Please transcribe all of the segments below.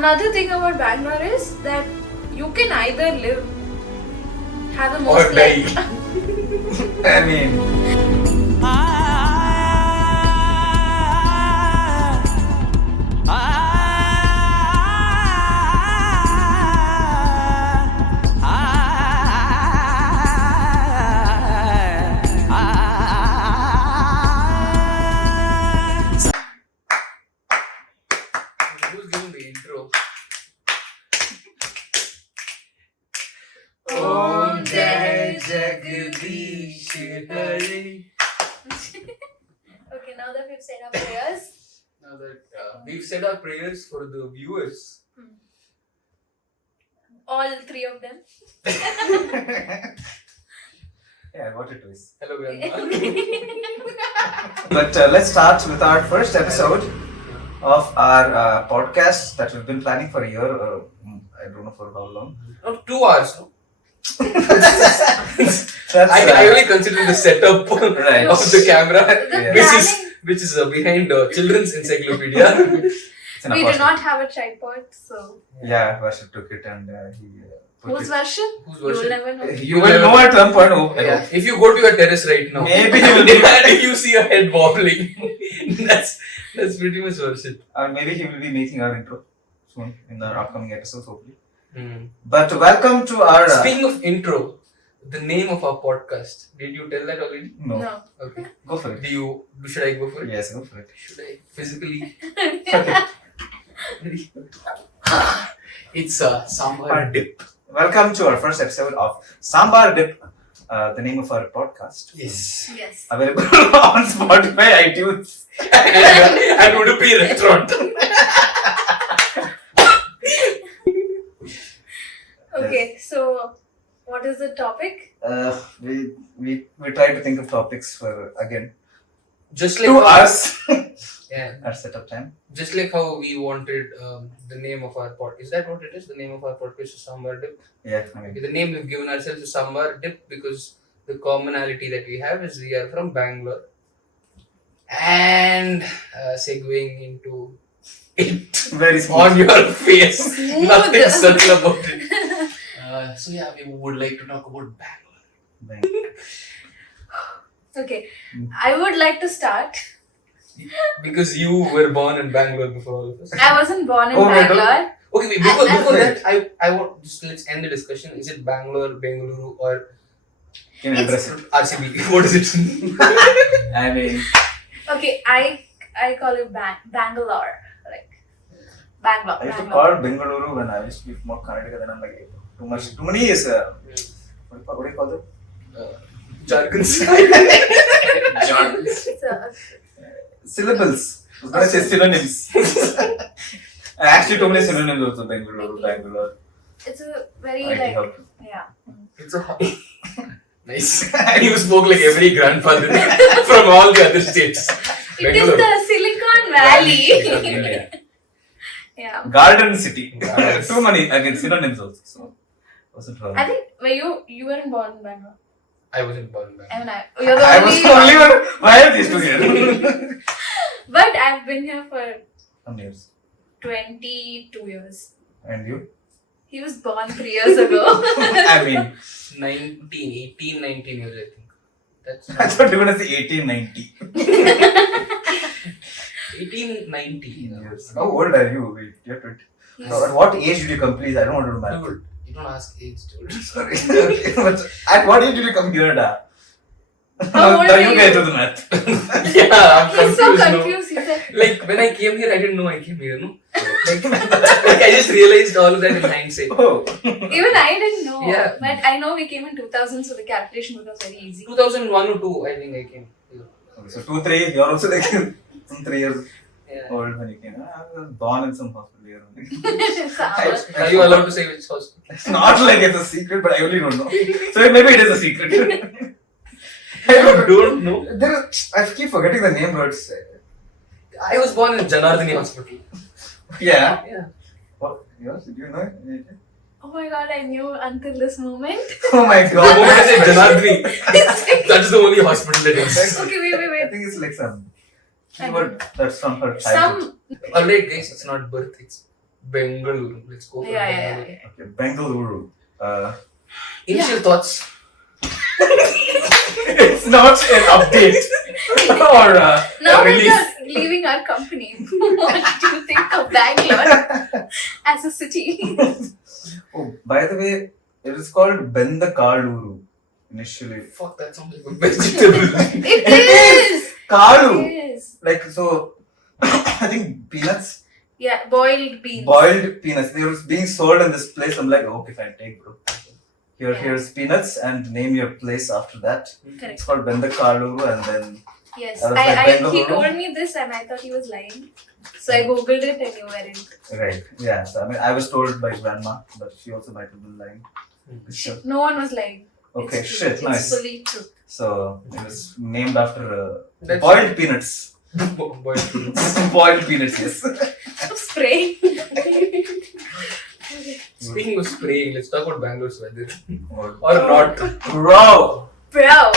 Another thing about Bangalore is that you can either have the Or most die. I mean, Who's doing the intro? Om Jai Jagdish Hari. Okay, now that we've said our prayers, Now that we've said our prayers for the viewers. all three of them. Yeah, I got it twice. Hello, Grandma. But let's start with our first episode of our podcast that we've been planning for a year. I don't know for how long. No, 2 hours. No? That's, I only consider the setup Right. of the camera, The which is behind Children's Encyclopedia. It's an We do apartment. not have a tripod, so Yeah, Varshit took it and he put whose it. version? Whose You will version? never know. You will know at some point. Oh, Yeah. If you go to your terrace right now, Maybe you will be- and you see your head wobbling, that's pretty much worship. Maybe he will be making our intro soon in our upcoming episodes, hopefully. Hmm. But welcome to our. Speaking of intro, the name of our podcast. Did you tell that already? No. No. Okay. Go for it. Should I go for it? Yes, go for it. Should I physically? Okay. It's a Sambar dip. Welcome to our first episode of Sambar Dip, the name of our podcast. Yes. Yes. Available on Spotify, iTunes. And Udupi restaurant. Okay, so what is the topic? We try to think of topics for again Just like to how, us yeah, at setup time. just like how we wanted the name of our podcast. Is that what it is? The name of our podcast is Sambar Dip. Yeah, I mean, The name we've given ourselves is Sambar Dip because the commonality that we have is we are from Bangalore. And segueing into it very small. on your face, Smooth. nothing subtle about it. So yeah, we would like to talk about Bangalore Okay, I would like to start. because you were born in Bangalore before all of us. I wasn't born in Oh, wait, Bangalore. Okay, wait, before Wait. that, I want just let's end the discussion. Is it Bangalore, Bengaluru, or Can you address it? RCB? What is it? I mean, Okay, I call it Bangalore. Like Bangalore. I used to Bangalore. call Bengaluru when I used to be more Kannadiga. Then I'm like, too many is what do you call it? Jargons. It's a- Syllables. I was gonna say synonyms. Actually, too many synonyms also. Bengaluru, Bangalore, It's a very IT like hub. yeah. It's a nice. And you spoke like every grandfather from all the other states. It is the Silicon Valley. Yeah. Garden City. Yes. Too many again synonyms also. So wasn't wrong. I think you weren't born in Bangalore. I wasn't born in Bangalore. And you're the I was the only one. Why are these two here? But I've been here for Some years. 22 years. And you? He was born 3 years ago. I mean, 18, 19 years, I think. That's I thought you were gonna say 1890. 1890. Years. How old are you? Wait, you're 20. He's- At what age did you come? Please, I don't want to do math. Dude, you don't ask age, dude. Sorry. Okay, but at what age did you come here, Da? How old Now are you you? guys do the math. Yeah, I'm He's so confused now. confused. He said, Like when I came here, I didn't know I came here, no? Like I just realized all of that in hindsight. Oh. even I didn't know. Yeah. But I know we came in 2000, so the calculation was very easy. 2001 or 2, I think I came here. Okay, so 2, 3, you're also like some 3 years Yeah. old when you came. I was born in some hospital here. So, Are you allowed to say which hospital? It's not like it's a secret, but I only don't know. So maybe it is a secret. I Don't know. I keep forgetting the name, but it's, I was born in Janardhani Hospital. yeah. Yeah. What? Yours? Did you know it? oh my god, I knew until this moment. Oh my The moment I god. say Janardhani, that's the only hospital it is. Okay, wait. I think it's like some keyword that's from her childhood. Some. Alright guys, it's not birth, it's Bengaluru. Let's go for Bengaluru. Yeah. Okay, Bengaluru. Initial thoughts. It's not an update or Now a that release. you're leaving our company, what do you think of Bangalore as a city? Oh, by the way, it is called Bendakaluru initially. Fuck, that sounds like a vegetable. It is! Kalu. It is. Like, so, I think peanuts, Yeah, boiled beans. boiled peanuts. They were being sold in this place. I'm like, okay, fine, take bro. Yeah. Here's peanuts and name your place after that. It's Correct. called Bendakaluru and then Yes. I was like, He Bengaluru. told me this and I thought he was lying. So I googled it and you weren't. right. Yeah. So I mean, I was told by grandma, but she also might have been lying. So, No one was lying. okay, It's true. shit, It's nice. fully true. So it was named after That's- boiled peanuts. Boiled peanuts. Boiled peanuts, yes. Stop spraying. Speaking of spraying, let's talk about Bangalore's weather. Or- Or not. Bro. Bro.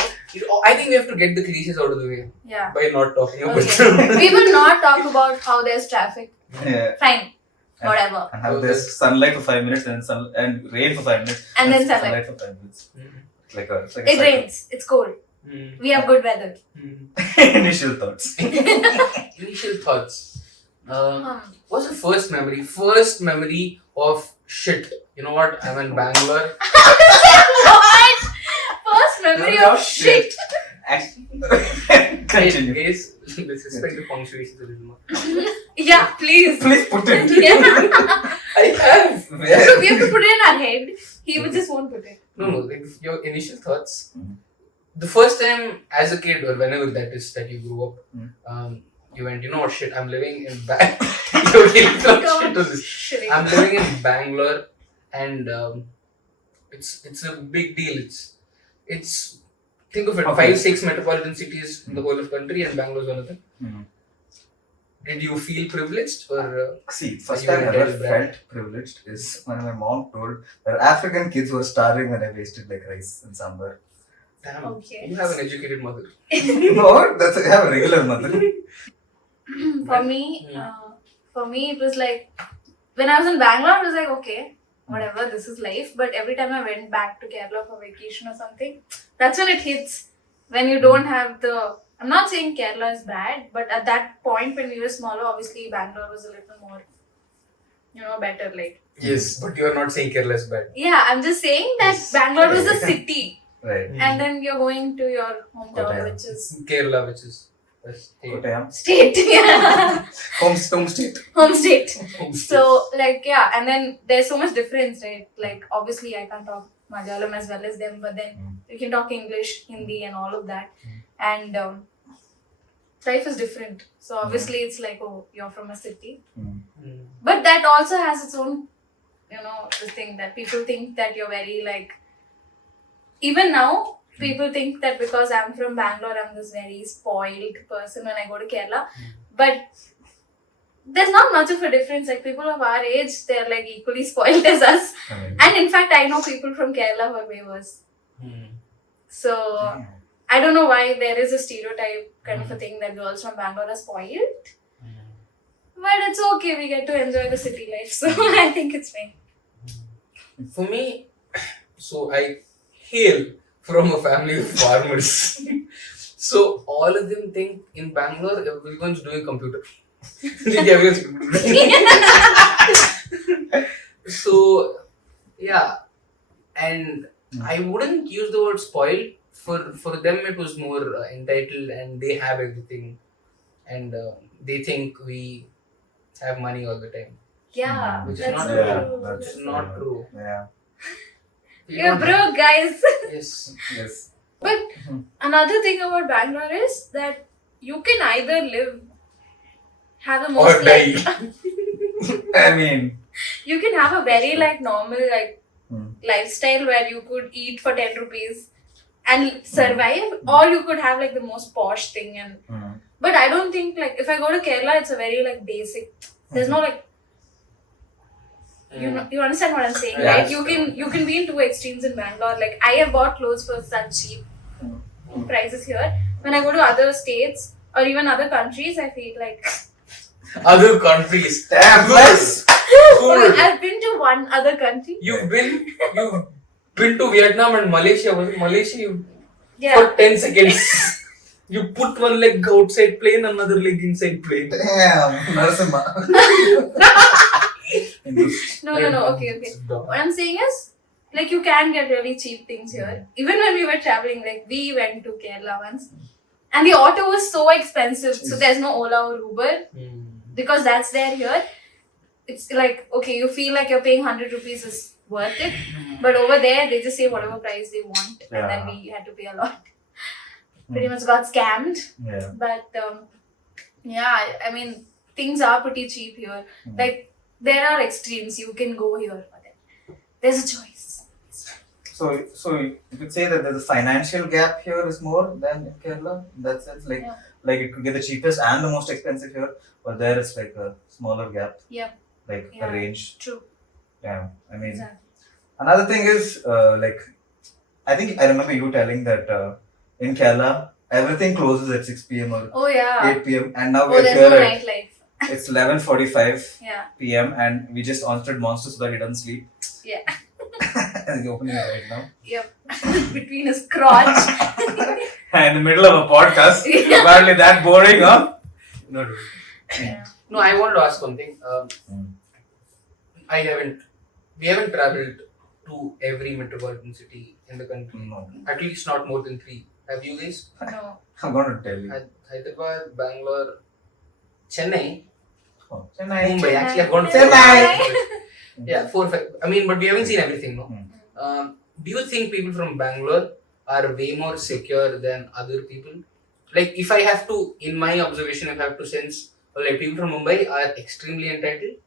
I think we have to get the cliches out of the way Yeah. by not talking about Okay. it. We will not talk about how there's traffic. Yeah. Fine. Whatever. And have this sunlight for 5 minutes and rain for 5 minutes. And then sunlight. for 5 minutes. Mm. It's like a It rains. It's cold. Mm. We have good weather. Mm. Initial thoughts. Initial thoughts. What's the first memory? First memory of shit. You know what? I'm in Bangalore. What? First memory of shit. Continue. Guys, let's respect the punctuation a little more. Yeah, please. Please put it. Yeah. I have. So we have to put it in our head. He would just won't put it. No, like your initial thoughts. Mhm. The first time as a kid or whenever that is that you grew up, Mhm. you went, you know what shit, I'm living in You're really throwing shit on this. Shitting. I'm living in Bangalore and it's a big deal. It's think of it, Okay. 5-6 metropolitan cities in the whole of country and Bangalore is one of them. Mhm. Did you feel privileged or See, first You time I were ever very bad. felt privileged is when my mom told that African kids were starving when I wasted like rice and sambar. damn, Okay. you have an educated mother? No, that's I have a regular mother. For me, it was like when I was in Bangalore, it was like okay, whatever, this is life. But every time I went back to Kerala for vacation or something, that's when it hits. When you don't have the, I'm not saying Kerala is bad, but at that point when we were smaller, obviously Bangalore was a little more, better. Like Yes, but you are not saying Kerala is bad. yeah, I'm just saying that Yes. Bangalore was a city, Right. and then you're going to your hometown, Kottayam. which is Kerala, which is a state. Kottayam. state, yeah, Home state. home state. So, like, yeah, and then there's so much difference, right? Like, obviously, I can't talk Malayalam as well as them, but then you can talk English, Hindi, and all of that. And life is different. So, obviously, it's like, oh, you're from a city. Mm. But that also has its own, this thing that people think that you're very, like, even now, people think that because I'm from Bangalore, I'm this very spoiled person when I go to Kerala. But there's not much of a difference. Like people of our age, they're like equally spoiled as us. And in fact, I know people from Kerala who are way worse. Mm. So I don't know why there is a stereotype kind of a thing that girls from Bangalore are spoiled. But it's okay. We get to enjoy the city life. So I think it's fine. For me, so I hail from a family of farmers. So all of them think in Bangalore everyone's doing computer. So yeah, and I wouldn't use the word spoiled. For them it was more entitled and they have everything and they think we have money all the time. Yeah, Which is that's not true. It's not true. Yeah. We You're don't have- broke, guys. Yes. Yes. But another thing about Bangalore is that you can either have a Or most die. like I mean, you can have a very like normal like Hmm. lifestyle where you could eat for 10 rupees and survive, or you could have like the most posh thing. And but I don't think like if I go to Kerala, it's a very like basic. There's no like you understand what I'm saying, Yeah, right? You can be in two extremes in Bangalore. Like I have bought clothes for such cheap prices here. When I go to other states or even other countries, I feel like Other countries. damn, Who's one other country. You've been to Vietnam and Malaysia. Was it Malaysia? Yeah. For 10 seconds. You put one leg outside plane, another leg inside plane. Damn, Narasimha. No. Okay. What I'm saying is, like, you can get really cheap things here. Even when we were traveling, like, we went to Kerala once, and the auto was so expensive. So there's no Ola or Uber because that's there here. It's like, okay, you feel like you're paying 100 rupees is worth it, but over there they just say whatever price they want, and then we had to pay a lot. Pretty much got scammed. Yeah. But yeah, I mean, things are pretty cheap here. Like, there are extremes. You can go here for them. There's a choice. So you could say that there's a financial gap here is more than in Kerala. In that sense, like you could get the cheapest and the most expensive here, but there it's like a smaller gap. Yeah. Like a range. True. Yeah. I mean, Exactly. another thing is like, I think I remember you telling that in Kerala everything closes at 6 p.m. or Oh yeah. 8 p.m. and now Oh, we're there's here no at nightlife. it's 11:45 Yeah. p.m. and we just onsted Monster so that he doesn't sleep. Yeah. He's opening it right now. Yep. Between his crotch. In the middle of a podcast. Yeah. Apparently that boring, huh? No, dude. Yeah. No, I wanted to ask one thing. We haven't traveled to every metropolitan city in the country. No. At least not more than 3. Have you guys? No. I'm going to tell you. Hyderabad, Bangalore, Chennai, Oh, Chennai. Mumbai. Actually, I've gone to Chennai. Yeah, 4 or 5. I mean, but we haven't seen everything, no? Do you think people from Bangalore are way more secure than other people? Like, if I have to, in my observation, if I have to sense, like, people from Mumbai are extremely entitled.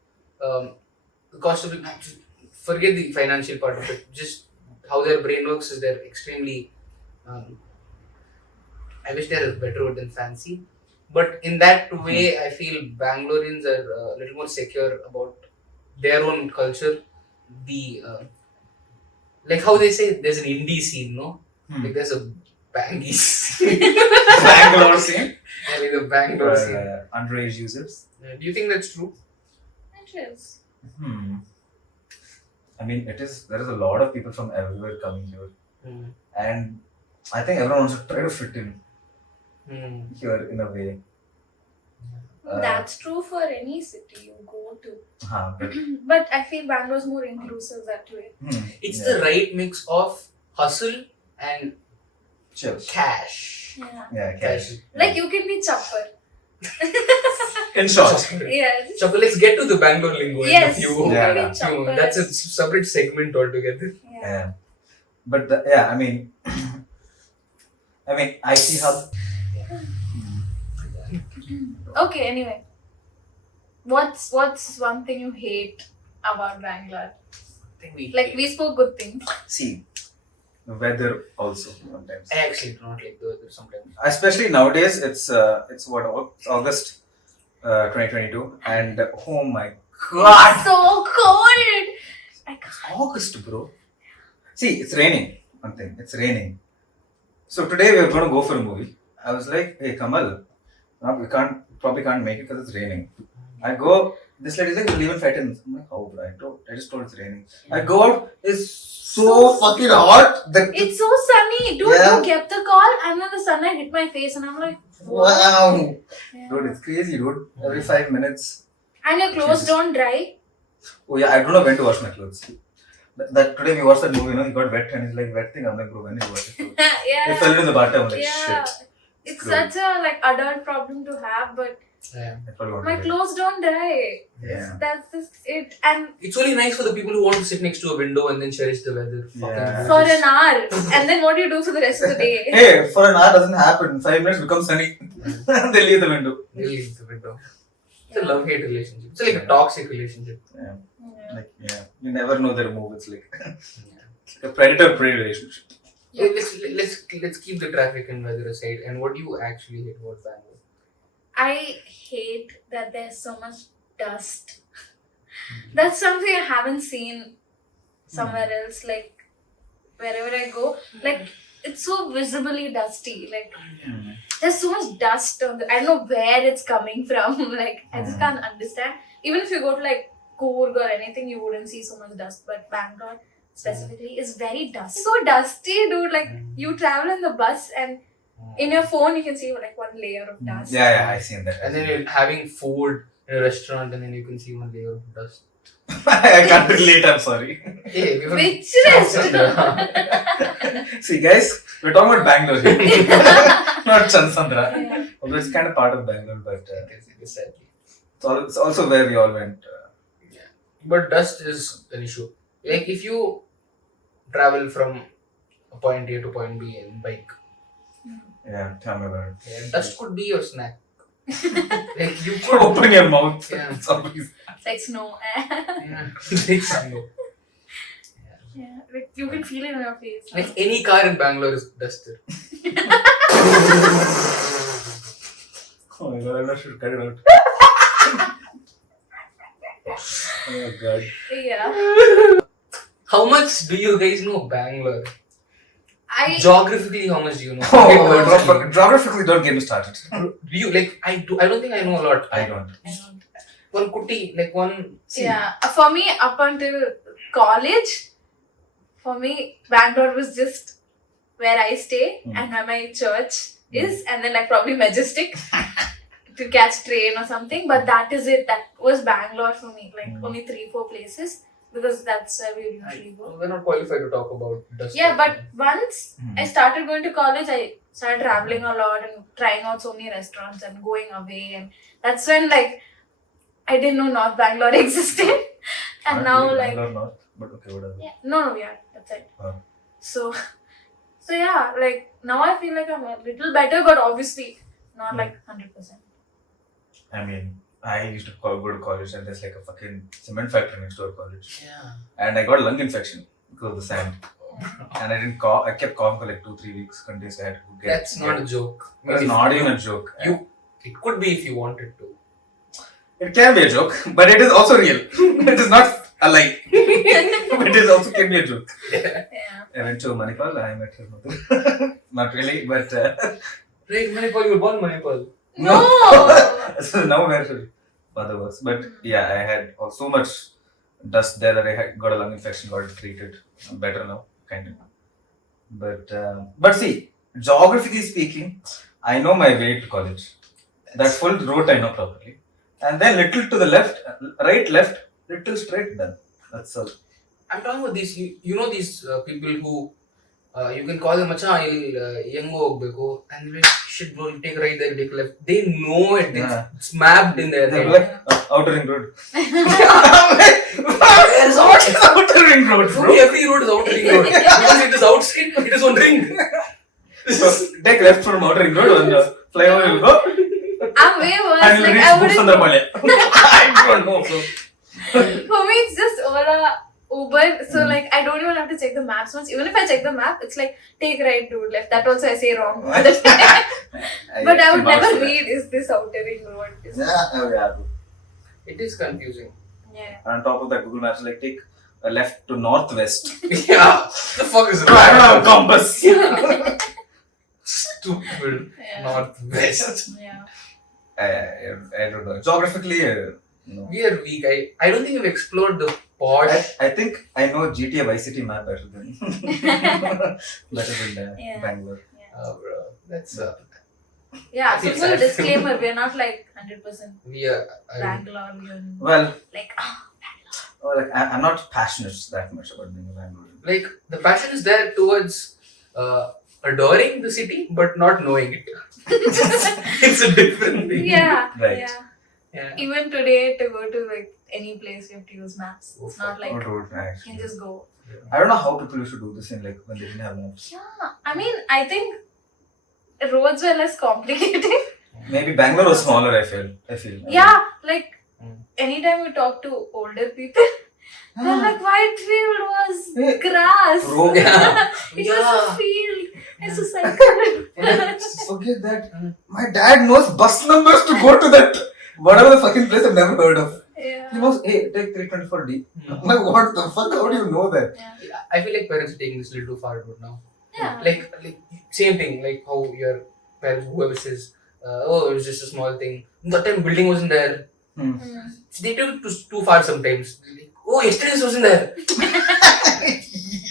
The cost of it, forget the financial part of it, just how their brain works is they're extremely, I wish there is a better word than fancy. But in that way, I feel Bangaloreans are a little more secure about their own culture. The like how they say there's an indie scene, no? Like there's a Bangi scene. Bangalore scene. Yeah, like the Bangalore scene. Underage users. Do you think that's true? It is. I mean, it is. There is a lot of people from everywhere coming here, and I think everyone wants to try to fit in here in a way. That's true for any city you go to. But, But I feel Bangalore's more inclusive that way. It's the right mix of hustle and chill. cash. Yeah, cash. Like, you can be chapper. In short. Yes. So let's get to the Bangalore lingo in a Yes. few. You Yeah, can yeah. be chapper. That's a separate segment altogether. Yeah. But I mean, I see how. Okay, anyway. What's one thing you hate about Bangalore? Like, we spoke good things. See, the weather also sometimes. I actually do not like the weather sometimes. Especially nowadays, it's what August 2022, and oh my god, So cold! I can't. August, bro. See, it's raining. One thing, it's raining. So today we are going to go for a movie. I was like, hey Kamal, no, we probably can't make it because it's raining. I go. This lady's like, we'll leave in 5 minutes. I'm like, how, bro? I just told it's raining. I go out. It's so fucking hot. It's so sunny. Dude, Yeah. you kept the call and then the sunlight hit my face and I'm like, what? Wow. Yeah. Dude, it's crazy, dude. Every 5 minutes. And your clothes Jesus. don't dry. Oh yeah, I don't know when to wash my clothes. That today we watched that movie, he got wet and he's like, wet thing. I'm like, bro, when did you wash your clothes? Yeah. It fell into the bathtub. I'm like, Yeah. shit. It's Screw. such a like adult problem to have, but Yeah. I probably won't my do it. clothes don't dry. Yeah. That's just it. And It's only nice for the people who want to sit next to a window and then cherish the weather. Yeah. for an hour. And then what do you do for the rest of the day? Hey, for an hour doesn't happen. 5 minutes becomes sunny. They leave the window. They leave the window. It's a love-hate relationship. It's like a toxic relationship. Yeah. Yeah. Like, yeah. You never know their move. It's like, it's like a predator-prey relationship. Hey, let's keep the traffic and weather aside. And what do you actually hate about Bangalore? I hate that there's so much dust. That's something I haven't seen somewhere else. Like, wherever I go, like, it's so visibly dusty. Like, there's so much dust on the. I don't know where it's coming from. Like, I just can't understand. Even if you go to like Coorg or anything, you wouldn't see so much dust. But Bangalore specifically is very dusty. So dusty, dude. Like you travel in the bus and in your phone you can see like one layer of dust. Yeah, I seen that. And then you're having food in a restaurant and then you can see one layer of dust. I can't relate, I'm sorry. Hey, we were- Which restaurant? See, guys, we're talking about Bangalore here. Not Chansandra. Yeah. Although it's kind of part of Bangalore, but Exactly. it's also where we all went. But dust is an issue. Like if you travel from a point A to point B in bike, Yeah, tell me about it. dust could be your snack. Like you could Open your mouth. Yeah. It's always... It's like snow. Yeah. Like snow. Yeah, like you can feel it on your face. Like any car in Bangalore is dusted. Oh my god, I'm not sure. Cut it out. Oh god. Yeah. How much do you guys know Bangalore? I Geographically, how much do you know? Oh, geographically, don't get me started. Do you like? I don't think I know a lot. I don't. don't. One kuti, like one. Yeah, for me, up until college, for me, Bangalore was just where I stay and where my church is, and then like probably Majestic to catch train or something. But that is it. That was Bangalore for me. Like only 3-4 places because that's where we usually go. We're not qualified to talk about dust. Yeah, but once I started going to college, I started traveling a lot and trying out so many restaurants and going away, and that's when like I didn't know North Bangalore existed, and now like Bangalore North, but okay, whatever. yeah, no, yeah, that's it. Oh. So yeah, like now I feel like I'm a little better, but obviously not like 100%. I mean, I used to go to college and there's like a fucking cement factory next to our college. Yeah. And I got a lung infection because of the sand. And I didn't cough. I kept coughing for like 2-3 weeks continuously. I had to get. That's not a joke. That's not even a joke. It could be if you wanted to. It can be a joke, but it is also real. It is not a lie. But it also can be a joke. Yeah. I went to Manipal. I met her mother. Not really, but Right, Manipal, you were born Manipal. No. so now where her mother was. But yeah, I had so much dust there that I had got a lung infection. Got it treated. I'm better now, kind of. But see, geographically speaking, I know my way to college. That full route I know properly. And then little to the left, right, left, little straight, done. That's all. I'm talking about these, you know these people who, you can call them, Macha, I'll and like, shit bro, you take right there, you take left. They know it, it's mapped in their They're head. like, outer ring road. Where's outer ring road, Bro, bro? every road is outer ring road. Because it is outside, it is on ring. So, take left from outer ring road and flyover will go. I'm way worse. And you'll Like reach I wouldn't. Bhusandrapalya. I don't know, bro. For me, it's just Ola, Uber. So like I don't even have to check the maps once. Even if I check the map, it's like take right, dude, left. That also I say wrong all the time. But I would never read. Is this outer ring road? Is this- Yeah. It is confusing. Yeah. And on top of that, Google Maps like take a left to northwest. Yeah. The fuck is I don't have a compass. Stupid. Yeah. Northwest. Yeah. I don't know. Geographically, no. We are weak. I don't think we've explored the pod. I think I know GTA Vice City map better than Yeah. Bangalore. Bro, that's Yeah. So It's full like- disclaimer: we're not like 100% we are. Bangalorean. Well, Like I'm not passionate that much about being a Bangalore. Like the passion is there towards adoring the city, but not knowing it. It's a different thing. yeah. Right. Yeah. Yeah. Even today, to go to like any place, you have to use maps. Oh, It's not like Oh, dude, you can actually. just go. I don't know how people used to do this in like when they didn't have maps. Yeah, I mean, I think roads were less complicated. Maybe Bangalore was smaller. I feel. Yeah, like Mm. anytime we talk to older people, they're like, Whitefield was Yeah. grass. Bro, Yeah. It was Yeah. a field. It's a cycle. Forget that. My dad knows bus numbers to go to that whatever the fucking place I've never heard of. Yeah. He knows, hey, take 324D. Hmm. I'm like, what the fuck? How do you know that? Yeah. I feel like parents are taking this a little too far now. Yeah. Like same thing. Like how your parents, whoever says, "Oh, it was just a small thing." That time building wasn't there. They took it too far sometimes. Like, oh, yesterday's wasn't there.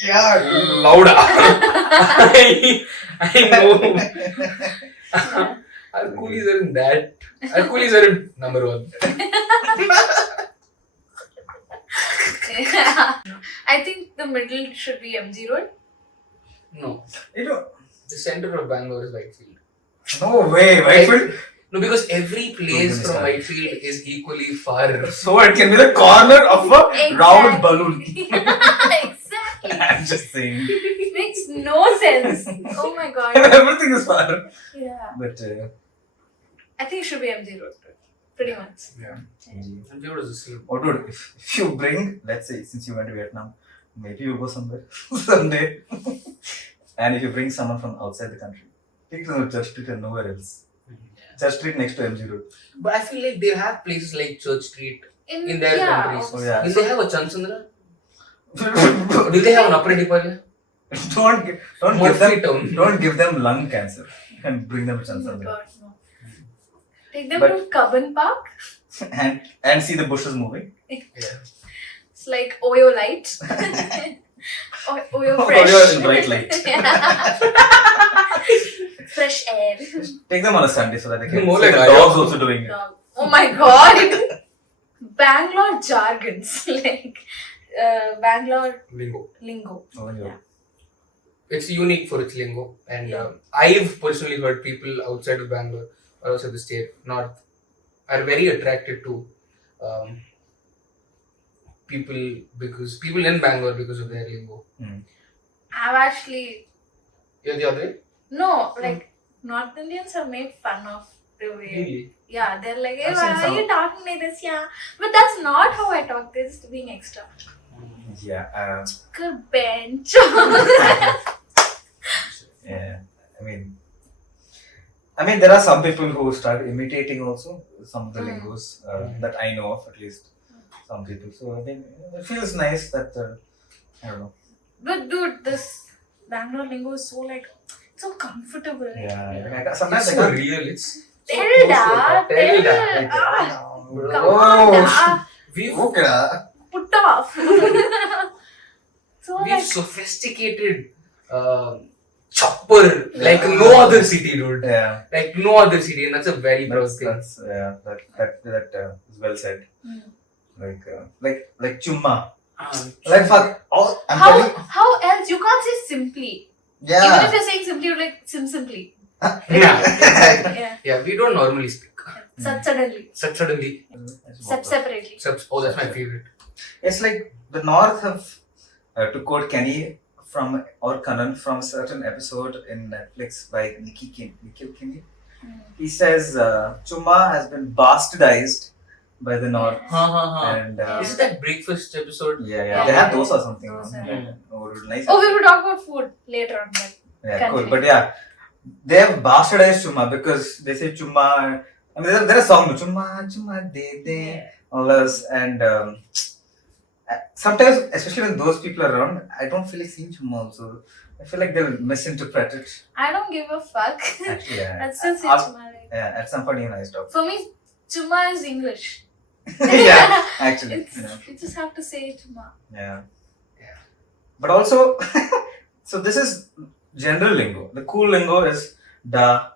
Yeah. Louder. I know. Our coolies aren't that. Our coolies aren't number one. I think the middle should be MG Road. No. You know, The center of Bangalore is Whitefield. no way, Whitefield. No, because every place from Sorry. Whitefield is equally far. So it can be the corner of a round balloon. Exactly. I'm just saying. Makes no sense. Oh my god. Everything is far. Yeah. But I think it should be MG Road. Pretty much. Yeah. And Jio is the same. oh, dude, if you bring, let's say, since you went to Vietnam, maybe you go somewhere someday. And if you bring someone from outside the country, take them to Church Street and nowhere else. Church Street next to MG Road. But I feel like they have places like Church Street in their yeah, countries. Oh, yeah. Do they have a Chansandra? Do they have an Upper Dipalya? don't give them lung cancer and bring them to Oh my Chansandra. god, no. Take them But- to Cubbon Park. and see the bushes moving. Yeah. It's like Oyo light. Oyo Oh, fresh. Oyo in bright light. Yeah. Fresh air. Take them on a Sunday so that they can More see like the Ayo. dogs also doing it. Dog. Oh my god. Bangalore jargons. Like Bangalore Lingo. lingo. Oh, yeah. It's unique for its lingo. And Yeah. I've personally heard people outside of Bangalore or outside the state north are very attracted to people in Bangalore because of their lingo. I've actually You're the other way? no, like North Indians have made fun of the way. Really? Yeah, they're like, hey, I've why seen are some. you talking like this? Yeah. But that's not how I talk. They're just being extra. Yeah. Good bench. Yeah. I mean, there are some people who start imitating also some of the lingos that I know of, at least some people. So I think it feels nice that I don't know. But dude, this Bangalore lingo is so like so comfortable. Yeah. Sometimes It's I so can't. real. It's so Tell close to da, our- tell da. ah, Bro. come on, da. We've, Okay. Put off. So we've like, sophisticated chopper like no other city, dude. Yeah. Like no other city, and that's a very proud thing. That is well said. Hmm. Like chumma. Ah, Like fuck. I'm telling. how else? You can't say simply. Even if Yeah. you're saying simply, you're like simply. yeah, exactly. Yeah. Yeah, we don't normally speak. Suddenly. Suddenly. Separately. Oh, that's my favorite. It's like the North have, to quote Kenny or Kanan from a certain episode in Netflix by Nikhil Kinney. He says Chumma has been bastardized by the North. And Is it that breakfast episode? yeah, they have those or something. Dosa. Nice. Oh, we will talk about food later on. But Yeah, cool. continue. But yeah, they have bastardized Chumma because they say Chumma. I mean, there's a song, Chumma, de, all those. And sometimes, especially when those people are around, I don't feel like saying Chumma also. I feel like they'll misinterpret it. I don't give a fuck. Actually, yeah. I still say I'll- chuma. Like, Yeah, at some point, even I stop. for me, chuma is English. Yeah, actually. It's, Yeah. you just have to say chuma. Yeah. But also, so this is general lingo. The cool lingo is da,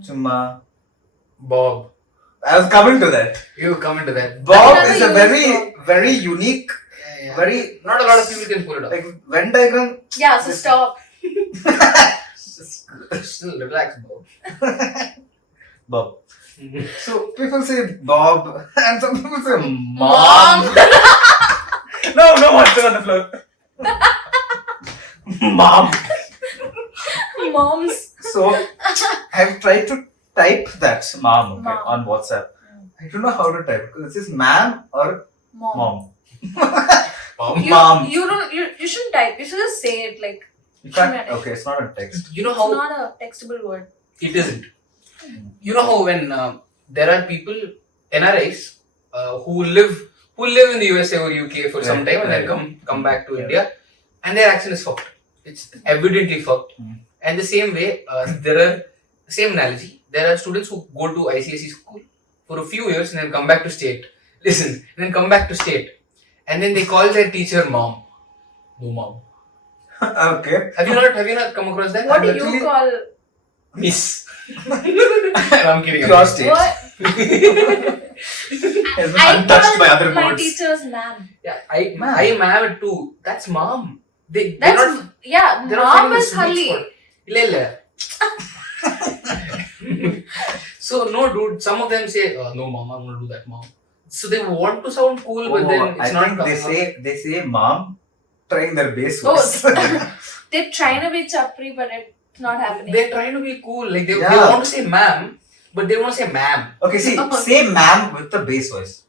chumma. Bob. I was coming to that. You come into that. Bob I've is a never very, used very unique, Yeah. very Not a lot of people can pull it off. like Venn diagram. Yeah, so stop. Still relax, Bob. Bob. So people say Bob, and some people say Mom. Mom. No, monster on the floor. Mom. Moms. So I've tried to type that mom, Mom. on WhatsApp. I don't know how to type because it says ma'am or Mom. mom. You, Mom. You shouldn't type. You should just say it like You can't. Human. Okay, it's not a text. You know it's how not a textable word. it isn't. You know how when there are people, NRIs, who live in the USA or UK for some time and then come back to India, and their accent is fucked. It's evidently fucked. And the same way, same analogy. There are students who go to ICSE school for a few years and then come back to state. Listen, and then come back to state. And then they call their teacher mom. No mom. Okay. Have you not come across that? What do actually- you call? Miss. I'm kidding. Cross state. What? Has been untouched by other my boards. teacher's ma'am. Yeah, Ma'am. I am mad too. That's mom. They're That's not, yeah. they're not Mom finding the is sweet Halli. spot. Illa. So no, dude. Some of them say, "No, mom, I'm gonna do that, mom." So they want to sound cool, but then it's I not. think coming out. they say mom trying their base Oh, voice. they're trying to be chappri, but it's not happening. They're trying to be cool. Like they Yeah. want to say ma'am, but they want to say ma'am. Okay, see, Oh. say ma'am with the bass voice.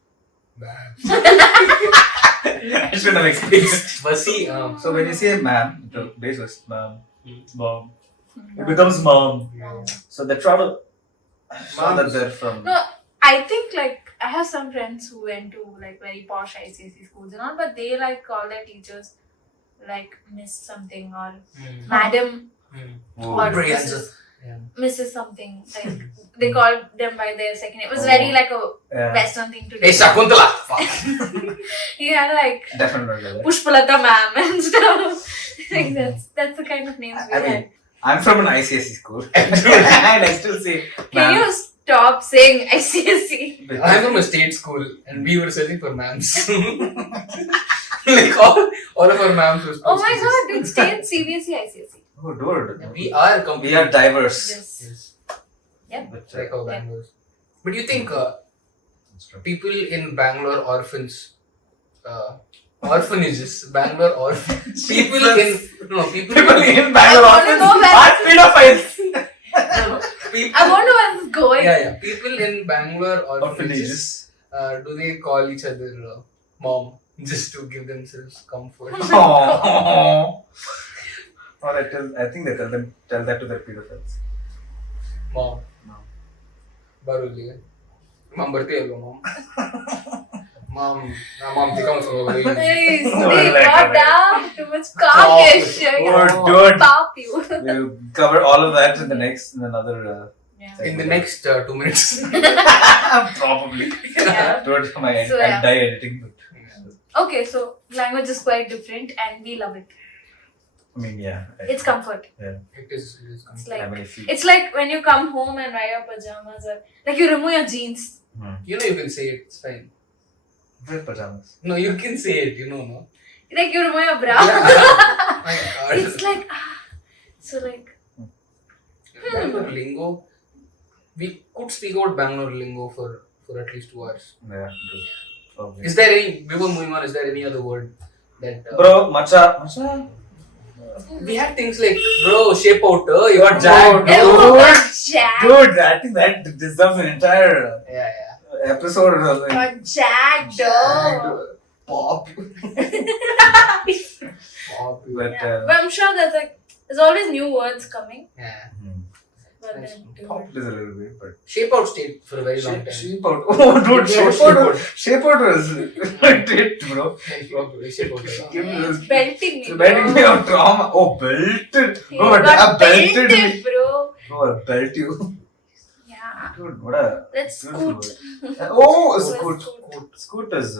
Ma'am. I should have explained. But see, So when you say ma'am, with the bass voice, ma'am, mom, it No. becomes mom. No. So they try to show Mom. that they're from. No, I think like I have some friends who went to like very posh ICSE schools and all, but they like call their teachers like Miss something or Madam Oh. or Brilliant. Mrs. Yeah. Mrs. something. Like they called them by their second name. It was very like a Yeah, Western thing to do. Hey, Shakuntala. Fuck. He had like definitely not like that. Pushpalata ma'am and stuff. Like that's the kind of names we I had. mean, I'm from an ICSE school, and I still say Can ma'am. you stop saying ICSE? I'm from a state school and we were searching for ma'ams. Like all of our ma'ams were Oh my supposed to god, it's state CBSE ICSE. Oh, dude. We are We completely are diverse. Yes. Yes. Yep. But, Like how Bangalore is. But you think that's true. people in Bangalore orphanages, Bangalore orphans, people in People in I Bangalore want to know often where- are pedophiles. people, I wonder where this is going. yeah, people in Bangalore orphanages, Orphanages. do they call each other mom just to give themselves comfort? Aww. Or I think they tell that to their pedophiles. Mom. No. Baruli. Mom, birthday mom. Mom, mom, become so Hey, Oh, Sunil, like calm that. down. Too much cockish. Oh, dude. Pop you. We'll cover all of that in another. Yeah. in the next 2 minutes. Probably. Yeah. Dude, So, I yeah. die editing. But, Okay, so language is quite different and we love it. I mean, yeah. It's comfort. It is. It's I like mean, if you. it's like when you come home and wear your pajamas or like you remove your jeans. You know you can say it. It's fine. Wear pajamas. No, you can say it. You know, no. Like you remove your bra. My God. It's like so like Bangalore lingo. We could speak about Bangalore lingo for at least 2 hours. Yeah, dude. Probably. Is there any? Before moving on, is there any other word that? Bro, macha. We had things like, bro, shape out. You got jacked. everyone Dude. got jacked. Dude, I think that deserves an entire Yeah. episode or something. Got jacked. Oh. Pop. But, Yeah. But I'm sure there's always new words coming. Yeah. But Nice. then Pop is a little bit, but. Shape out stayed for a very long time. Shape out. Oh, dude, Yeah, shape out was it, bro. Probably shape out. Give me this. belting me. It's betting me bro. on trauma. Oh, belted. He Bro, got I belted belted, me. bro. Bro, I belt you. Yeah. Dude, what a. Let's beautiful scoot. word. Oh, Let's scoot. scoot. Scoot is.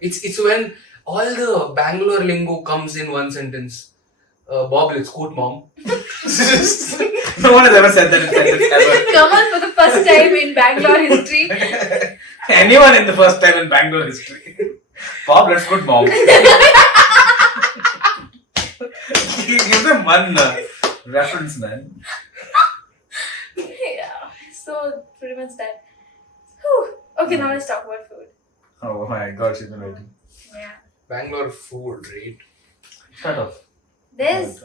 It's when all the Bangalore lingo comes in one sentence. Bob, let's quote mom. No one has ever said that in sentence ever. Come on for the first time in Bangalore history. Anyone in the first time in Bangalore history. Bob, let's go, mom. Give them one reference, man. Yeah. So pretty much that. Whew. Okay, now let's talk about food. Oh my god, she's been waiting. Yeah. Bangalore food, right? Start off. There's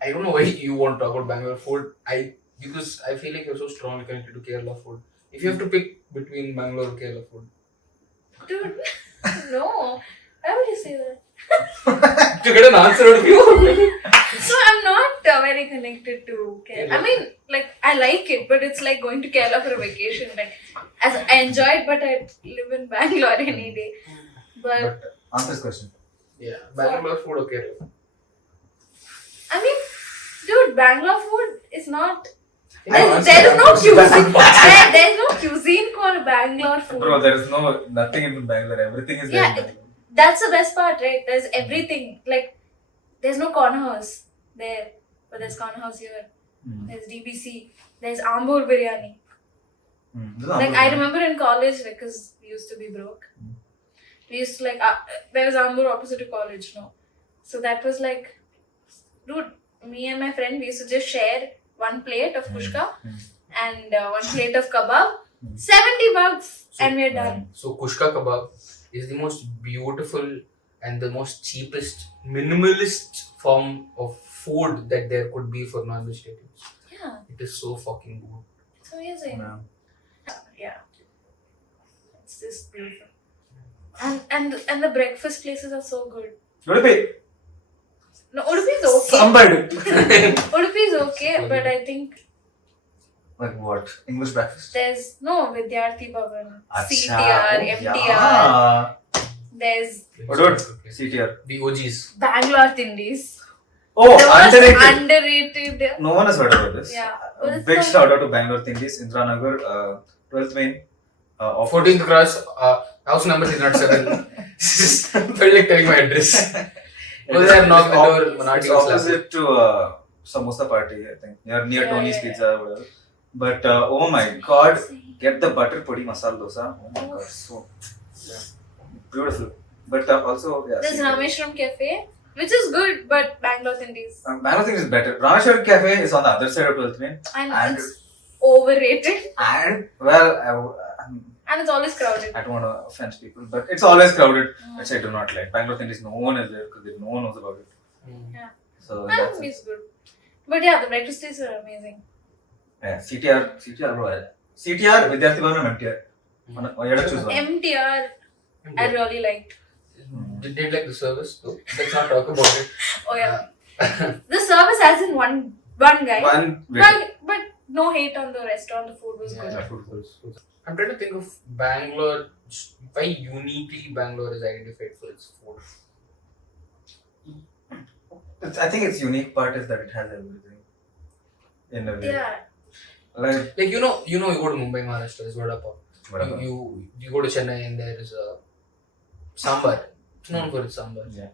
I don't know why you want to talk about Bangalore food. Because I feel like you're so strongly connected to Kerala food. If you have to pick between Bangalore and Kerala food, dude. No. Why would you say that? to get an answer out of you. So I'm not very connected to Kerala. I mean, like I like it, but it's like going to Kerala for a vacation. Like, as I enjoy it, but I live in Bangalore any day. But Answer this question. Yeah, Bangalore food or Kerala. I mean, dude, Bangalore food is not There's no cuisine. There's no cuisine called Bangalore food. Bro, there is nothing in Bangalore. Everything is there in Yeah, Bangalore. that's the best part, right? There's everything. Like, there's no corner house there, but there's corner house here. Mm. There's DBC. There's Ambur biryani. This is Like, Ambur I biryani. remember in college, because we used to be broke. We used to there was Ambur opposite to college, no? So that was like, dude, me and my friend, we used to just share one plate of kushka and one plate of kebab. 70 bucks and we're done. So kushka kebab is the most beautiful and the most cheapest, minimalist form of food that there could be for non-vegetarians. Yeah, It is so fucking good. it's amazing. Yeah. Yeah, it's just beautiful. And the breakfast places are so good. Udupi. No, Udupi is okay. Sambar. Udupi is okay, but I think Like what? English breakfast? there's no Vidyarthi Bhavan, Acha, CTR, oh, MTR. yeah. There's What about CTR? The OGs. Bangalore Tindis. Oh, The most underrated. underrated. No one has heard about this. Yeah. A What is big that? shout out to Bangalore Tindis, Indranagar, 12th main. 14th cross, house number is not 7. Felt like telling my address. Go there, knock the door, Manati It's will slap opposite to Samosa Party, I think. Near Yeah, Tony's yeah, Pizza or whatever. But oh my god, get the butter puri masala dosa. Oh my god, so beautiful. But also, yeah. There's CTR. Rameshwaram Cafe, which is good, but Bangalore Tindis. Bangalore thing is better. Rameshwar Cafe is on the other side of 12th main. And And- it's overrated. And, well, And it's always crowded. I don't want to offend people, but it's always crowded, Mm. which I do not like. Bangalore thing is no one is there because no one knows about it. Yeah. So And that's it. it's good. But yeah, the breakfast places are amazing. Yeah, CTR, bro. CTR, Vidyarthi Bhavan, MTR. You have to choose one. MTR, I really liked. Did they like the service though? Let's not talk about it. Oh yeah. The service as in one guy. One waiter. But no hate on the restaurant. The food was good. Yeah, food was. I'm trying to think of Bangalore, why uniquely Bangalore is identified for its food. I think its unique part is that it has everything. In a way. Yeah. Like, Like you go to Mumbai, Maharashtra, there's Vada Pav. whatever. You go to Chennai and there is a Sambar. It's known for its Sambar. Yeah.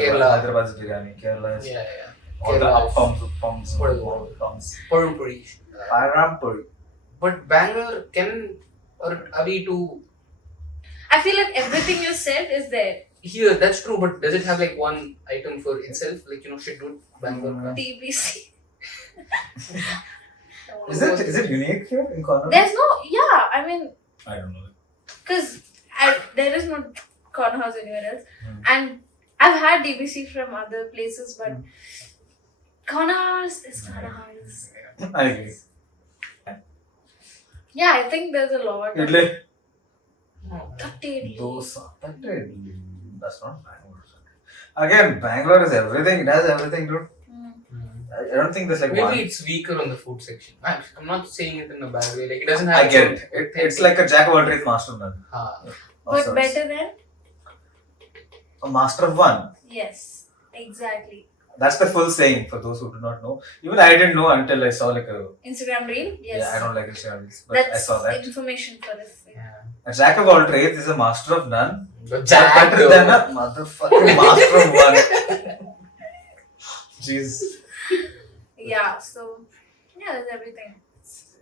Kerala. Hyderabad's biryani. Kerala is Yeah. all the Kerala is uppams, What is it? uppams. Puram Puri. Parampuri. But Bangalore are we too I feel like everything you said is there. here? That's true, but does it have like one item for itself? Like shit, dude, Bangalore. TBC. Is it unique here in Cornwall? There's no. Yeah. I mean, I don't know. because there is no corner house anywhere else, Hmm. and I've had DBC from other places, but corner house is corner house. I agree. Yeah, I think there's a lot. Of Idli. Tatte idli. Dosa. That's not Bangalore. Again, Bangalore is everything. It has everything, dude. Mm. I don't think there's like Maybe one. it's weaker on the food section. I'm not saying it in a bad way. Like it doesn't have. I get it. It's like a jack of all trades, master of none. Ah. Of But sorts. better than? A master of one. Yes, exactly. That's the full saying for those who do not know. Even I didn't know until I saw like a. Instagram reel? Yes. Yeah, I don't like Instagram reels, but That's I saw that. information for this. Yeah. A jack of all trades is a master of none. But Better though. than a motherfucking master of one. Jeez. Yeah, so, yeah, that's everything.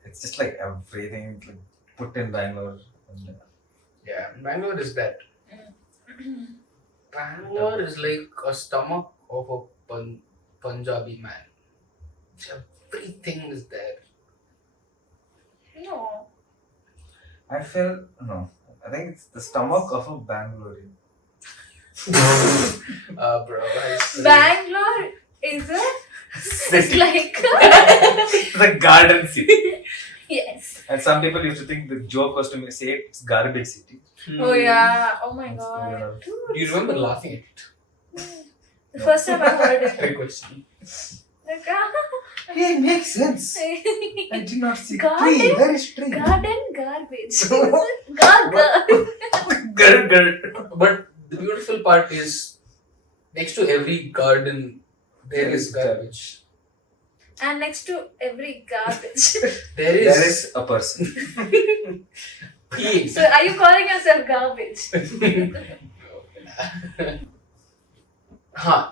It's just like everything like, put in Bangalore. And, Yeah, Bangalore is that. Bangalore is like a stomach of a Punjabi man. Everything is there. No. I feel no. I think it's the stomach of a Bangalorean. Bro. I see. Bangalore is a. It's like. The garden city. Yes. And some people used to think the joke was to say it's garbage city. Oh, yeah. Oh my That's god. Do you remember laughing at it? The first time I heard it. Great question. Like, Hey, it makes sense. I did not see Garden? tree. Where is tree? garden garbage. Garden. But the beautiful part is next to every garden there is garbage. And next to every garbage. There There is is a person. pig. So are you calling yourself garbage?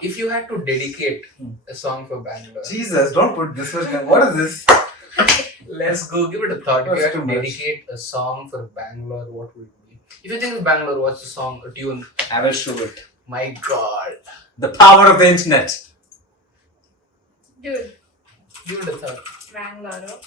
If you had to dedicate a song for Bangalore, Jesus, don't put this much. What is this? let's go give it a thought. If you That's had to too much. dedicate a song for Bangalore, what would it be? If you think of Bangalore, what's the song, a tune? I will show it. My God. The power of the internet. Dude, Give it a thought. Bangalore.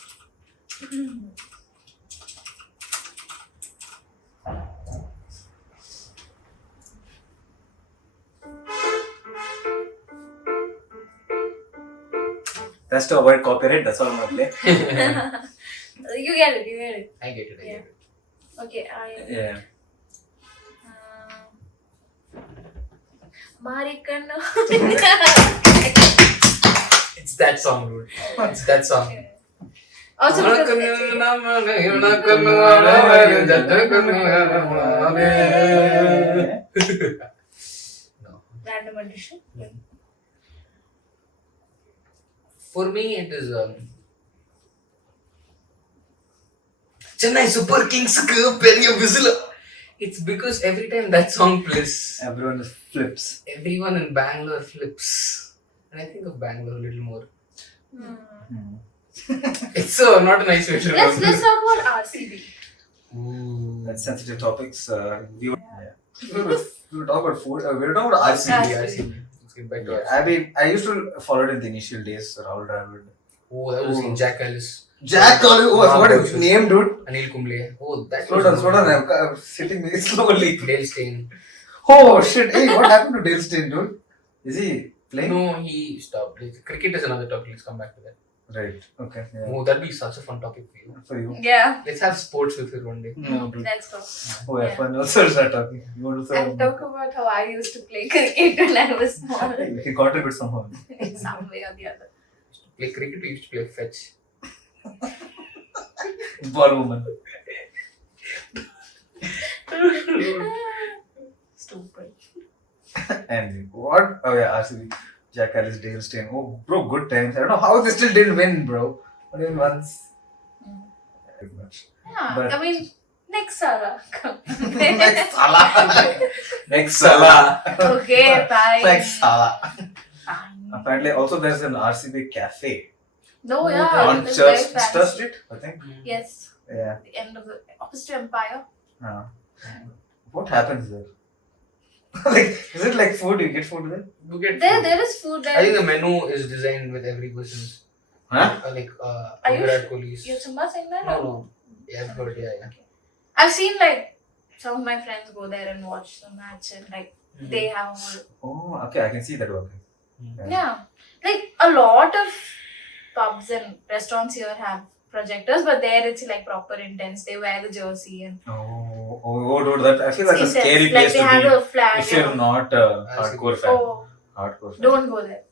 That's to avoid copyright. That's all I'm gonna play. You get it, you get it. I get it. I Yeah. get it. Okay, Yeah. Marikannu. It's that song, dude. It's that song. Also because No. random addition. For me, it is Chennai Super Kings பெரிய whistle. It's because every time that song plays, Everyone just flips. everyone in Bangalore flips. And I think of Bangalore a little more. It's not a nice way to Let's remember. talk about RCB. Ooh. That's sensitive topics. We will talk about food. We will talk about RCB. RCB. Let's get back to Yeah, RCB. I mean, I used to follow it in the initial days. Rahul Dravid. Oh, that was in Jack Ellis. Jack Olive. Oh, I forgot his name, dude. Anil Kumble. Oh, that Slow down. I'm sitting very slowly. Dale Steyn. Oh shit! Hey, what happened to Dale Steyn, dude? Is he playing? No, he stopped. Cricket is another topic. Let's come back to that. Right. Okay. Yeah. Oh, that'd be such a fun topic for you. For you. Yeah, Let's have sports with you one day. No, dude. let's go. Oh, F1 also start talking. You want to say? I'll talk about how I used to play cricket when I was small. You can contribute somehow. In some way or the other. Play cricket, we used to play fetch. Ball woman. Stupid. And what? Oh yeah, RCB. Jack Ellis, Dale Steyn. Oh, bro, good times. I don't know how they still didn't win, bro. Not even once. Very much. Yeah, But- I mean, next Salah. Next Salah. Next Salah. Okay, bye. Next Salah. Fine. Apparently, also there's an RCB cafe No, yeah. on it's Church very fancy. Church Street, I think. Yes, Yeah. the end of the opposite Empire. What happens there? Like, is it like food? You get food there? You get food. There is food there. I think the menu is designed with every person's. Huh? Are you Virat Kohli's. You're Sambar saying that? No. Yeah, I've heard, yeah. I've seen like some of my friends go there and watch the match and like they have a whole Oh, okay. I can see that working. yeah. Like a lot of pubs and restaurants here have projectors, but there it's like proper intense. They wear the jersey and Oh, dude, that I feel that's a intense. scary Like place they to have be a flag. if you're and- not a hardcore fan. Oh, Hardcore fan. don't go there.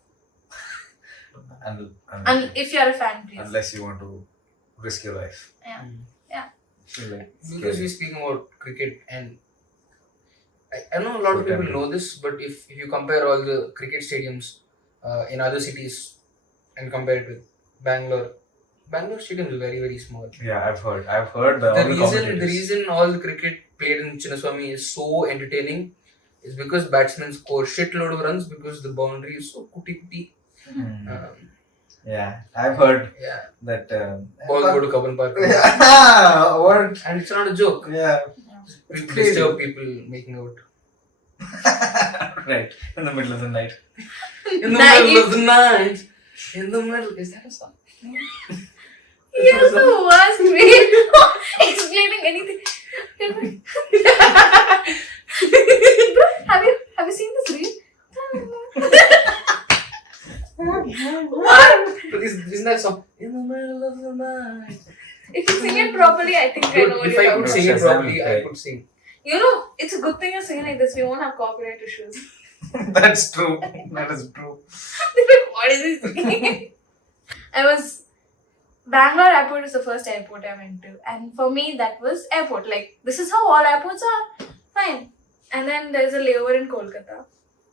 And if you're a fan, please. Unless you want to risk your life. Yeah. Feel like Because scary. we're speaking about cricket, and I know a lot of people know this, but if you compare all the cricket stadiums in other cities and compare it with Bangalore stadiums are very, very small. Yeah, I've heard The all reason all the cricket played in Chinnaswamy is so entertaining is because batsmen score shitload of runs because the boundary is so kuti. Yeah, I've heard Yeah, that. ball go to Kaban Park, What? and it's not a joke. Yeah. People crazy. disturb people making out Right. In the middle of the night. in the Night. middle of the night. In the middle, is that a song? You're the worst way of explaining anything. Have you seen this reel? What? But isn't that a song? In the middle of the night. If you sing it properly, I think I know what If you're I talking could about. sing it properly, I could sing. You know, it's a good thing you're singing like this. We won't have copyright issues. That's true. That is true. They're like, what is this singing? Bangalore airport is the first airport I went to. And for me, that was airport. Like, this is how all airports are. Fine. And then there's a layover in Kolkata.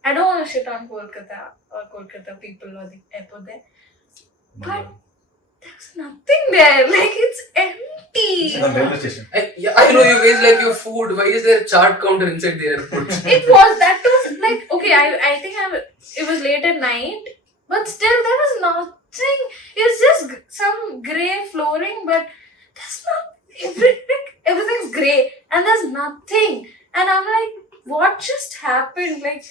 I don't want to shit on Kolkata or Kolkata people or the airport there. But there's nothing there. Like it's empty. It's a railway station. I know you guys like your food. Why is there a chart counter inside the airport? It was that was like okay. I think it was late at night, but still there was nothing. It's just some grey flooring, but there's not everything's grey and there's nothing. And I'm like, what just happened? Like,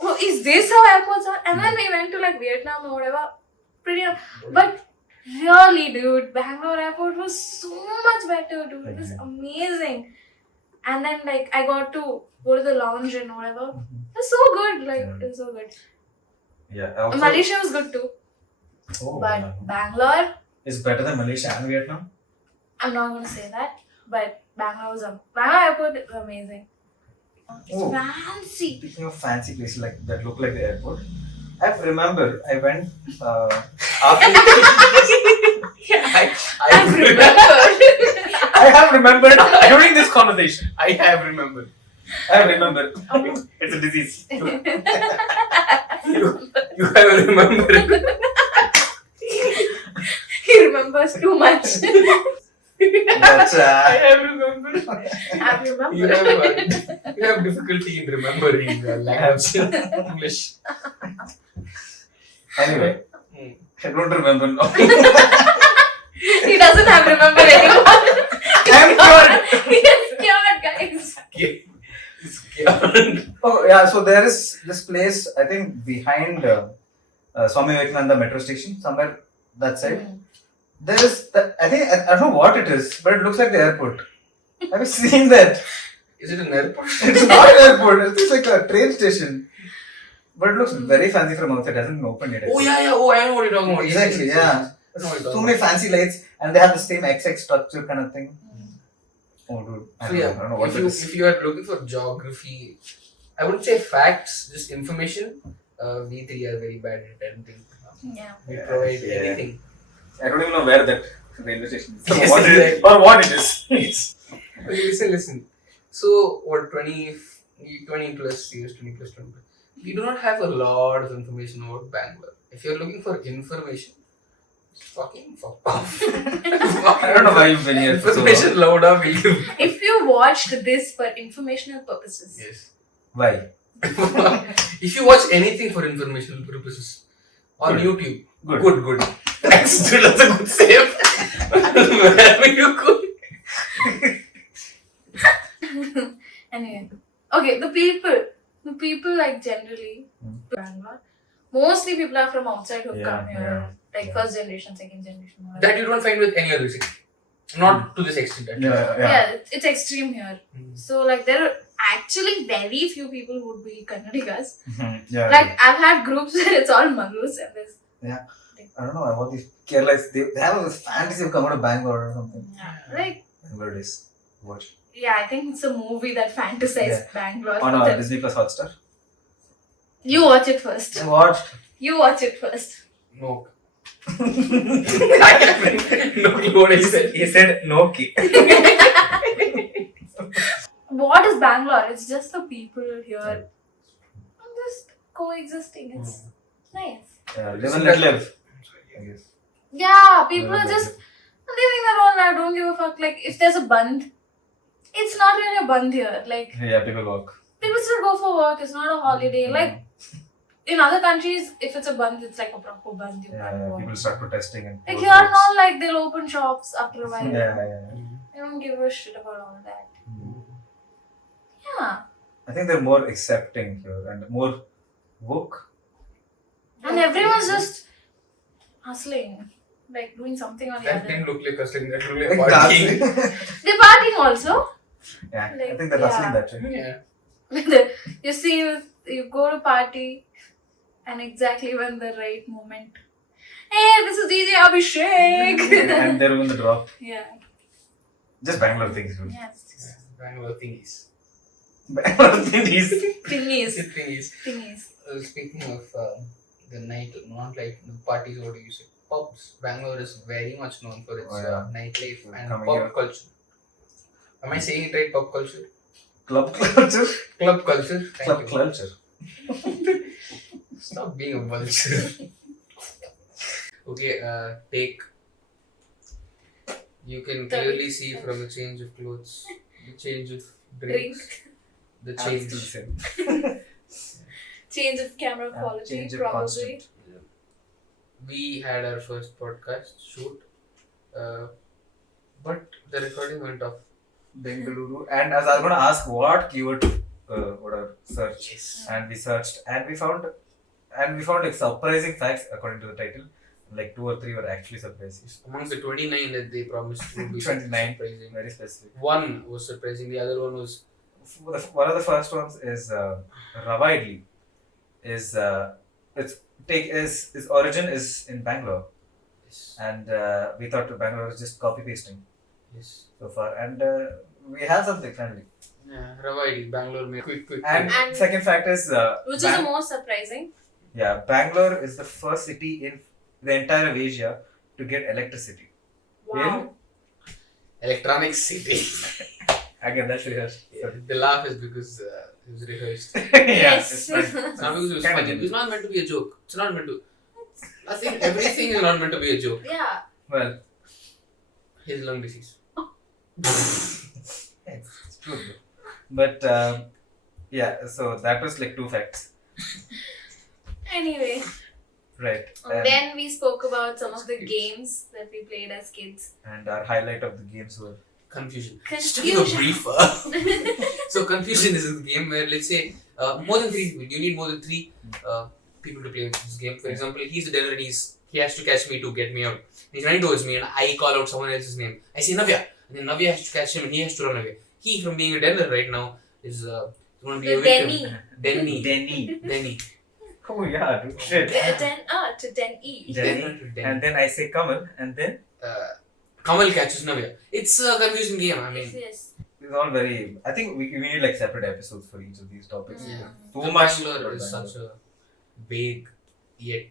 oh, is this how airports are? And then we went to like Vietnam or whatever. Pretty, but really, dude, Bangalore airport was so much better, dude. It was amazing. And then like I got to go to the lounge and whatever. It was so good. Like it was so good. Yeah. Also, Malaysia was good too. But yeah. Bangalore, Is better than Malaysia and Vietnam? I'm not gonna say that. But Bangalore airport is amazing. It's Oh. fancy. Speaking of fancy places like that look like the airport, I remember I went after. I remember. I have remembered during this conversation. I have remembered. I have remembered. It's a disease. You have remembered. He remembers too much. But, I have remembered. I remember. You have difficulty in remembering language English. Anyway, I don't remember now. He doesn't have remember anymore. I'm cured. He is cured, guys. Scared. Oh yeah, so there is this place I think behind Swami Vivekananda metro station, somewhere that side. There is that I don't know what it is, but it looks like the airport. Have you seen that? Is it an airport? It's not an airport. It's like a train station, but it looks very fancy from outside. It hasn't opened yet. I Oh think. yeah. Oh, I know what you're talking about. Exactly. Yes, Yeah. yes. I know what you're So talking many fancy lights, and they have the same XX structure kind of thing. Oh, dude. I So don't know what if it is. you are looking for geography, I wouldn't say facts, just information. We three are very bad at anything. Yeah. We Yeah, provide yeah. anything. I don't even know where that railway station is. Yes, What it is exactly. or what it is. Okay, listen. So, what, 20 plus years, 20 plus. We do not have a lot of information about Bangalore. If you're looking for information, fucking fuck off. I don't know why you've been here for so Information long. louder, will you? If you watched this for informational purposes, Yes. Why? If you watch anything for informational purposes on Good. YouTube, Good. good. That's a good save. Wherever you go. anyway, okay, the people like generally Bangalore, mostly people are from outside who come here, like first generation, second generation. Whatever. That you don't find with any other city. Not to this extent. Yeah. It's extreme here. So like there are actually very few people who would be Kannadigas. Yeah. Like I've had groups where it's all Mangalore and there's I don't know about these Kerala. They have this fantasy of coming to Bangalore or something. like Bangalore days. Watch. yeah, I think it's a movie that fantasized Bangalore. On Disney Plus Hotstar. You watch it first. I watched. You watch it first. No. I haven't. No clue what I said. He said no key. What is Bangalore? It's just the people here. Just coexisting. It's nice. Live and let live. I guess. Yeah, people are just living their own life. Don't give a fuck. Like if there's a band, it's not really a band here. Like Yeah, people walk. people still go for work. It's not a holiday. Like in other countries, if it's a band, it's like a proper band. You can't go. People start protesting and. Like close here, roads. not like they'll open shops after a while. Yeah. They don't give a shit about all that. Yeah. I think they're more accepting here and more woke. And everyone's just hustling. Like doing something or the That other. didn't look like hustling. That looked like partying. They're partying also. Yeah, I Like, think they're hustling that way. Yeah. You see, you go to party and exactly when the right moment. Hey, this is DJ Abhishek. And they're in the drop. Yeah. Just Bangalore things, dude. Yes. Bangalore thingies. Bangalore things. Thingies. Speaking of the night, not like the parties, what do you say? Pubs. Bangalore is very much known for its nightlife and Coming pub here. culture. Am I saying it right? Pub culture? Club culture. Club culture. Thank Club you. culture. Stop being a vulture. Okay, take. You can clearly see from the change of clothes, the change of Drink. drinks, the I'm change. still the same. Change of camera quality, Change of probably. constant. We had our first podcast shoot, but the recording went off. Bengaluru. And as I was going to ask what keyword would I search, Yes. and we searched, and we found like surprising facts according to the title. Like 2 or 3 were actually surprising. Amongst the 29 that they promised would be 29. surprising. Very specific. One was surprising, the other one was One of the first ones is Rava Idli. Its origin is in Bangalore, yes. and we thought Bangalore was just copy pasting Yes. so far, and we have something finally. Yeah, Rava Idli, Bangalore made quick. And And- second fact is Which is the most surprising. Bangalore is the first city in the entire of Asia to get electricity. Wow. Electronic City. Again, that's rehearsed. The laugh is because it was rehearsed. Yes. It's fine. It's not because it was Kinda funny. did. It's not meant to be a joke. It's not meant to. Nothing. Everything is not meant to be a joke. Yeah. Well, His lung disease. it's true. But so that was like 2 facts, Anyway, right? then we spoke about some of the games that we played as kids. And our highlight of the games were Confusion. Confusion. Just give a brief. So confusion is a game where, let's say, more than 3 people. You need more than 3 people to play this game. For example, he's a dealer and he has to catch me to get me out. He's running towards me and I call out someone else's name. I say Navya, and then Navya has to catch him and he has to run away. He, from being a dealer right now, is going to be a The victim. Denny. Denny. Denny. Oh yeah, dude. Shit. To Den-E. Denny. And then I say Kamal, and then Kamal catches Navya. It's a confusing game. I mean, Yes. it's all very. I think we need like separate episodes for each of these topics. Yeah. Too the much. Bangalore about is Bangalore. such a vague yet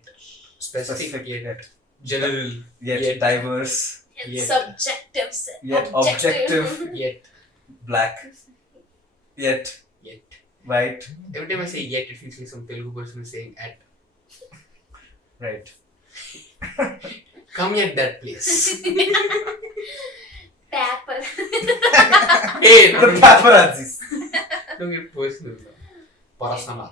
specific yet yet general yet diverse, It's Yet. subjective. yet objective, yet black, yet white. every time I say yet it feels like some Telugu person is saying at. Right. Come at that place. Tapper. Hey, The paparazzis. don't get personal now. Parasanal.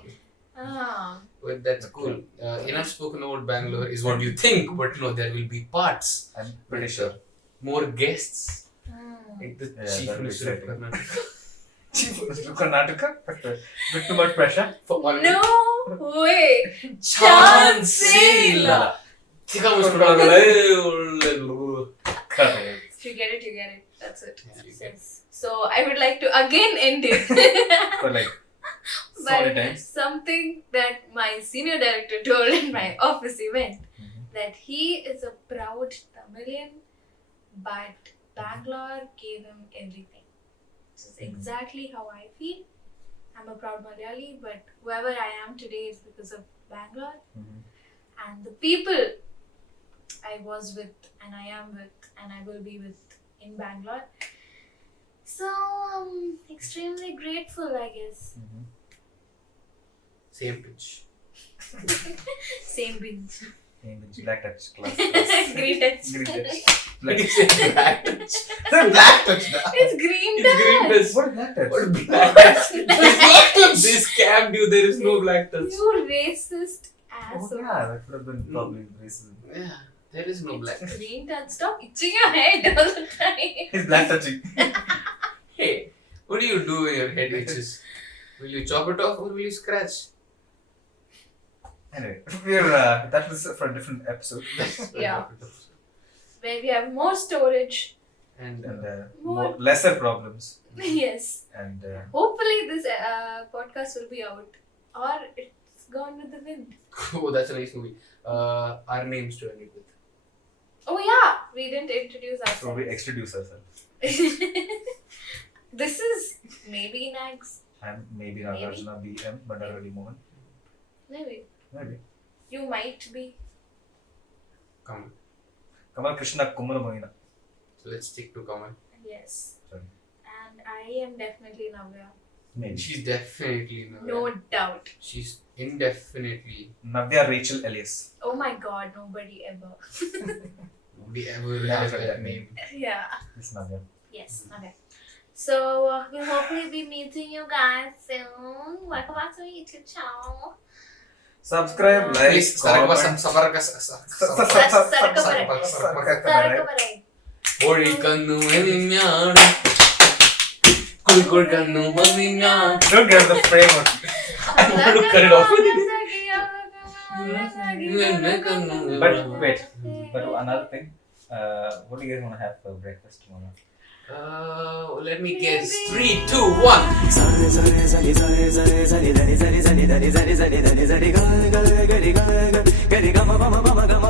Ah. But that's cool. Enough spoken about Bangalore is what you think, but no, there will be parts. I'm pretty sure. More guests. Mm. Like the Yeah, chief that'll be minister of exciting. Karnataka. Chief Minister of Karnataka. Bit too much pressure. For one No way. Chancellor. Chika Correct. You get it. That's it. Yeah, you get Yes. So I would like to again end it For like solid by times. something that my senior director told in my office event, that he is a proud Tamilian, but Bangalore gave him everything. This is exactly how I feel. I'm a proud Malayali, but whoever I am today is because of Bangalore and the people I was with, and I am with, and I will be with in Bangalore. So I'm extremely grateful, I guess. Same pitch. Same binge. Black touch class. Green touch. Green touch. Like you said, black touch. The black touch. It's green It's green touch. touch. What black touch? What black touch? Black touch. This scammed you. There is no black touch. You racist Oh asshole. yeah, that could have been probably racism. Yeah, there is no black touch. Green touch. Stop itching your head all the time. He's black touching. Hey, what do you do when your head itches? Will you chop it off or will you scratch? Anyway, that was for a different episode. Yeah. Where we have more storage. And And More. lesser problems. Yes. And Hopefully this podcast will be out. Or it's gone with the wind. oh, that's a nice movie. Our names to end it with. Oh yeah, we didn't introduce so we ourselves. introduce ourselves. This is maybe Nags. I'm maybe Nagarjuna BM, Bandaravali Mohan. Maybe. Maybe. You might be. Come on. Kamal Krishna Kumara Mohina. So let's stick to common. Yes. Sorry. And I am definitely Navya. Maybe. She's definitely Navya. No doubt. She's indefinitely. Navya Rachel Elias. Oh my god, nobody ever. Nobody ever Never has heard that that name. Yeah. It's Navya. Yes. Okay. So we'll hopefully be meeting you guys soon. Welcome back to my YouTube channel. Subscribe, like, Please, comment. Sarakabarai. കോഴിക്കണ്ണു മഞ്ഞാണ് കോഴിക്കണ്ണു മഞ്ഞാണ്. Don't get the frame. Cut it off. But wait, but another thing. What do you guys want to have for breakfast tomorrow? Let me guess. 3, 2, 1. Gari gama gama gama gama